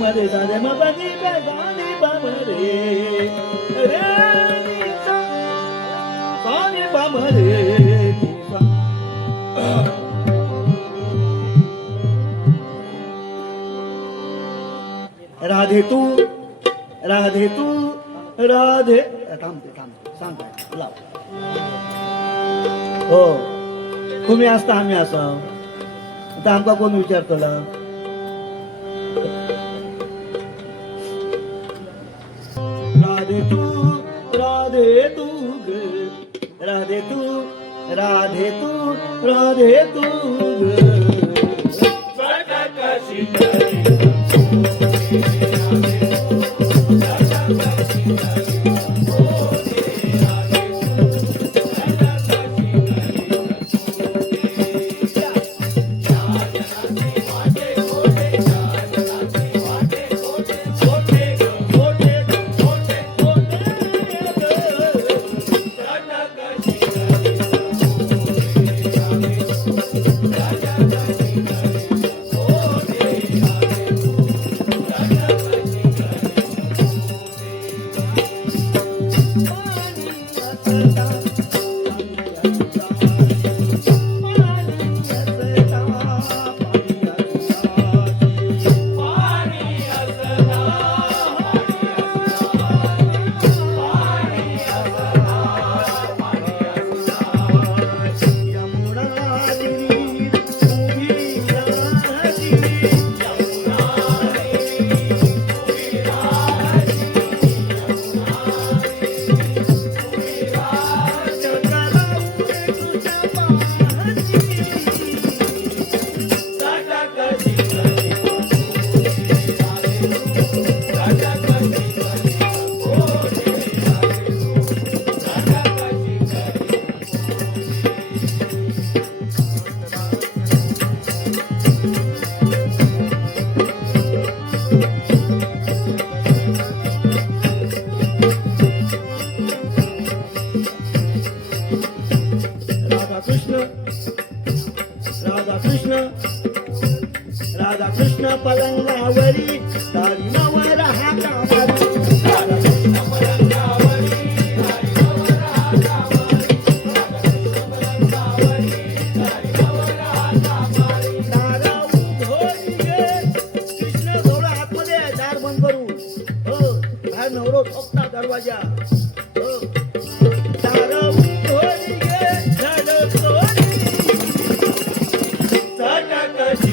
म रे सा रे म प नी प सा नी प म रे रे नी सा सा नी प म रे नी सा. राधे तू राधे तू राधे थांबते सांगताय लाव. हो तुम्ही असता आम्ही असा आता आमका कोण विचारतला. राधे तू राधे तू राधे तू राधे तू राधे तू राधा कृष्ण पलंगावरी तारी नवर हातावरी राधा कृष्ण पलंगावरी तारी नवर हातावरी दारा उघडी गे कृष्ण थोडा आतमध्ये दार बंद करून हो बाहेर नवरो ठोकता दरवाजा हो दारा उघडी गे झाड तोडी चाटा कशी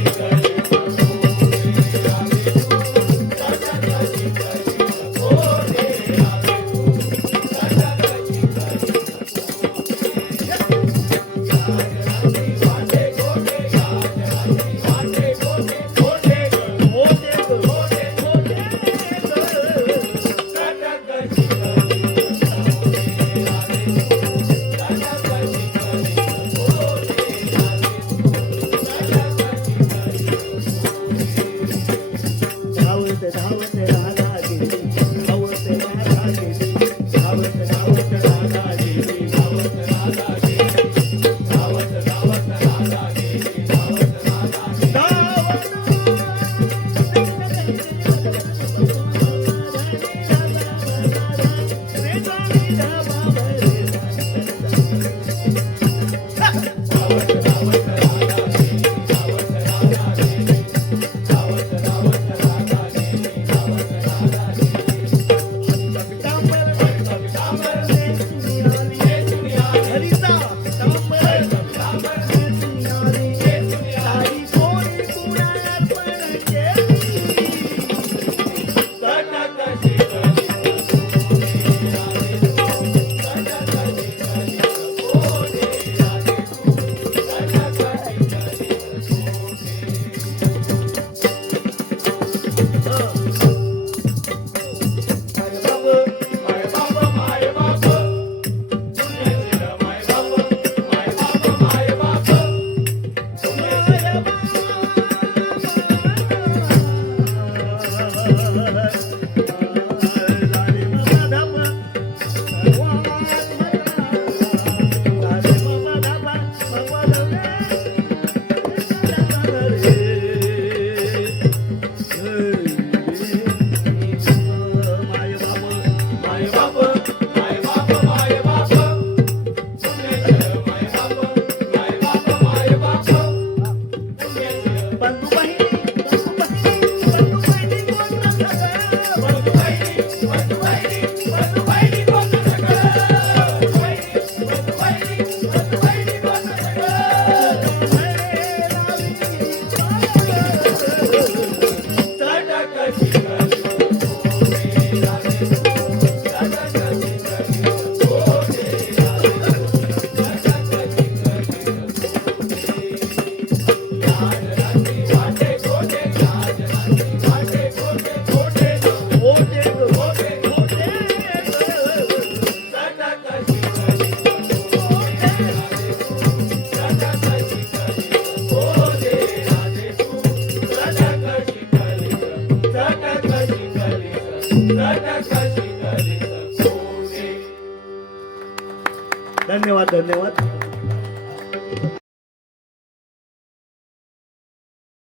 धन्यवाद धन्यवाद.